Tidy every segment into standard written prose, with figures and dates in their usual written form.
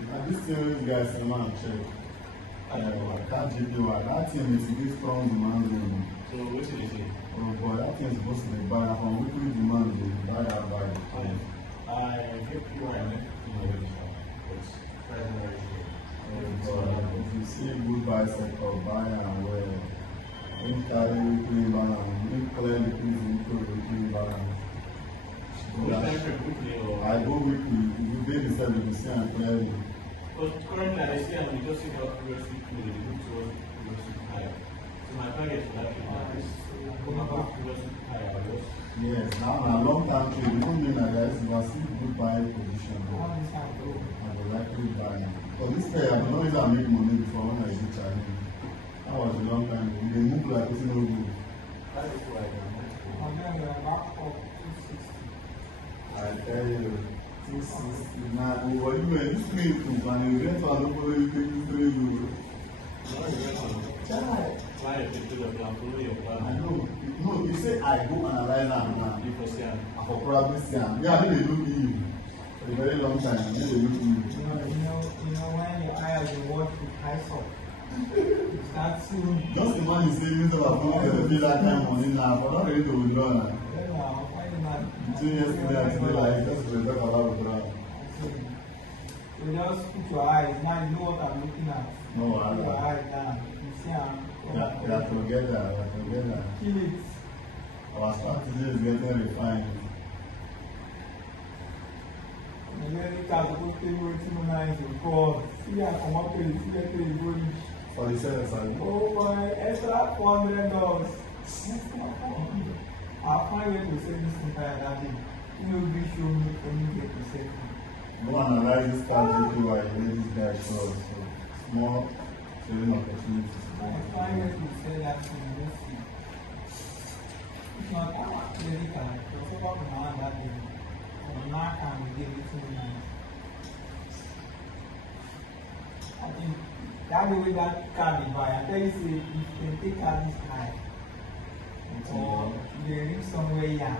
this series guys, I'm not check. I can't give you that thing is this strong demand. So what did you say? Oh boy, that thing is supposed to be buy from weekly demand. Buy that buy. I get you and if you see good bicycle, buy and wear. Don't carry weekly balance. Don't clear the things into weekly balance. I go weekly. If you pay the service, you see and clear it. But currently, I see and we just see how previously to higher. So my target is like come about previously higher. Yes, now in a long time trade, you don't mean that guys, you will see good buying position. I will likely buy. For this pair, I don't know if I make money before when I do Chinese. That was a long time ago. They move like it's no good. That is why I tell you, 260. Now, over you and this thing too, and you get one over you take this 3 euros. Child. Why you take the plan? Follow your plan. I know. No, you say I go analyze am now. You for see am. I for probably see am. Yeah, I know they look you. For a very long time, I know they look you. You know when your eyes are watch with high salt. That's soon. Just the money savings of a phone to pay that kind of money now, but not ready to withdraw now. 2 years today, I feel like just to talk about withdrawal. You just put your eyes, now you know what I'm looking at. No, I put your eyes down. You see I'm we are together, we are together. kill it. Our strategy is getting refined. And then you can go pay waiting on eyes in God. See I come up with it, see that you go reach. For the sales, I go. Oh my, extra $400. I'll find a way to save this entire that day. You know, we show me only get to save me. Go analyze this card GPY, where this guy shows. So, small trading opportunities. I'll find a way to sell that thing, let's see. If not, I'm not credit card. Because what I'm on that day, I'm not going to give it to me. I think that way that card is buy. I tell you, say, if you can take out this high, or you reach somewhere here,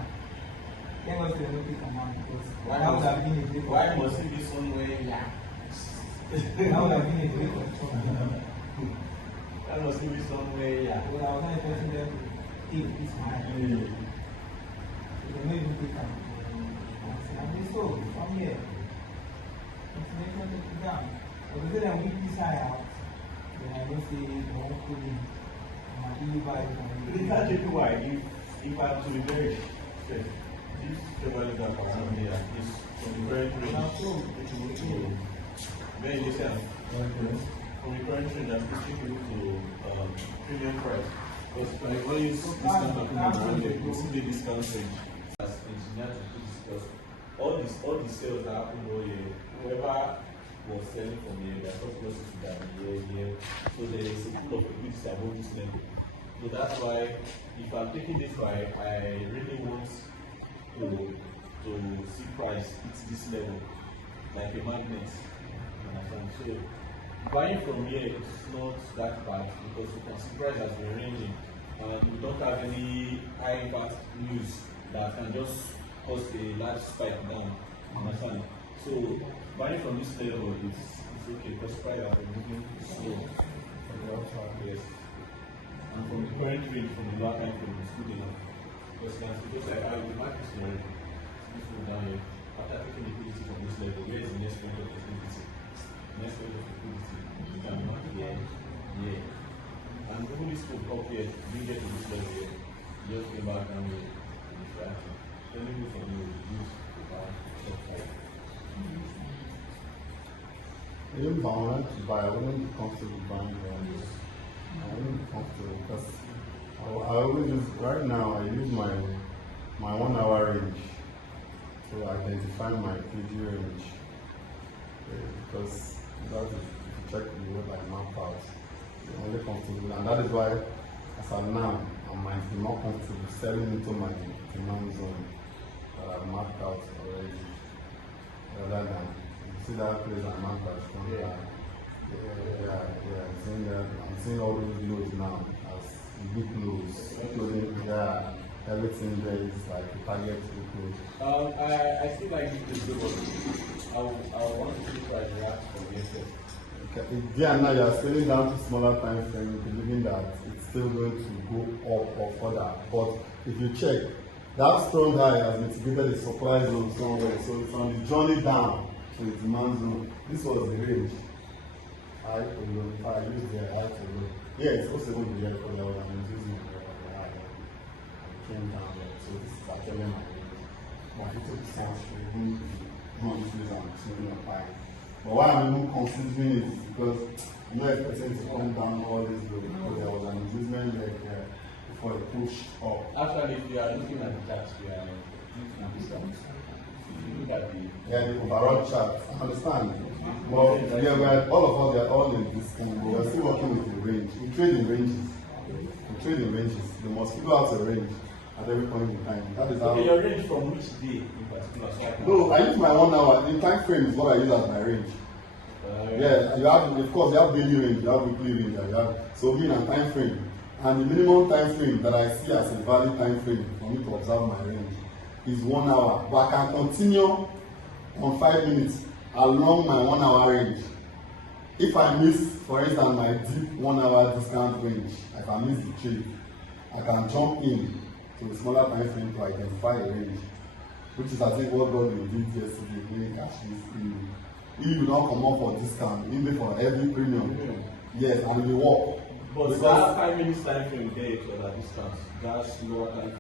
then what's the logic amount? Because that would have been a great Why must it be somewhere? that would have been a great option. That must be somewhere. But I was not expecting them to take this high. So they don't even take them. I said, so from here, destination take it down. But if they weak this high out, then I don't say don't put in. The catch it why if I to be very straight, this table that around here is from the current range to very distant. From the current range that is equal to premium price. Because like when you see this kind of around there, you see the discount range. As engineer to put this because all the sales that happen over here, whoever was selling from here, they are not close to that here. So there is a pool of liquidity above this level. So that's why if I'm taking this buy, I really want to see price hit this level like a magnet. So buying from here is not that bad because you can see price has been ranging and we don't have any high impact news that can just cause a large spike down. Understand? So buying from this level is okay because price has been moving slow. Yes. And from the current range from the lower time frame is good enough. Because like I will mark this already. This will down here. After taking liquidity from this level, where is the next point of liquidity? Next point of liquidity. You can mark here, here. And even this will up here, you get to this level here. You just came back down here. And it's right. Let me go from here, use the power top side. Even if I wanted to buy, I wouldn't be comfortable buying them. I wouldn't be comfortable because I always use, right now I use my 1 hour range to identify my KG range because that is, if you check the what I map out, you're only comfortable, and that is why as of now I might be more comfortable selling into my demand zone that I've mapped out already rather than you see that place I mapped out from there. I'm seeing all those lows now as big lows, including everything there is like a target to close. I still like this good one. I I want to see price react from here first. Okay. There now you are scaling down to smaller time frame, believing that it's still going to go up or further. But if you check, that strong high has mitigated the supply zone somewhere. So it's on the journey down to the demand zone. This was the range. High to low. If I use the high to low. Yeah, it's supposed to be here for the other one. I'm using the high. I came down there. So this is actually my range. My 50% should even go increase and swing up high. But why I'm even considering it is because I'm not expecting to come down all this way because there was an inducement leg there before it pushed up. Actually, if you are looking at the charts, we are looking at this one. If you look at the Yeah, the overall chart, I understand. But yeah, all of us, we are all in this kind, but we're still working with the range. We trade in ranges. We trade in ranges. The must figure out a range at every point in time. That is how. okay, your range from which day in particular? So I can- No, I use my 1 hour. The time frame is what I use as my range. Yeah, you have, of course, you have daily range, you have weekly range, you have so mean and time frame. And the minimum time frame that I see as a valid time frame for me to observe my range is 1 hour. But I can continue on 5 minutes along my 1 hour range. If I miss, for instance, my deep 1 hour discount range, if I miss the trade, I can jump in to a smaller time frame to identify a range, which is I think what God will did yesterday when cash is in. He will not come up for discount, even for every premium. Yes, and we work. But Because that 5 minutes time frame there to other discounts, that's lower time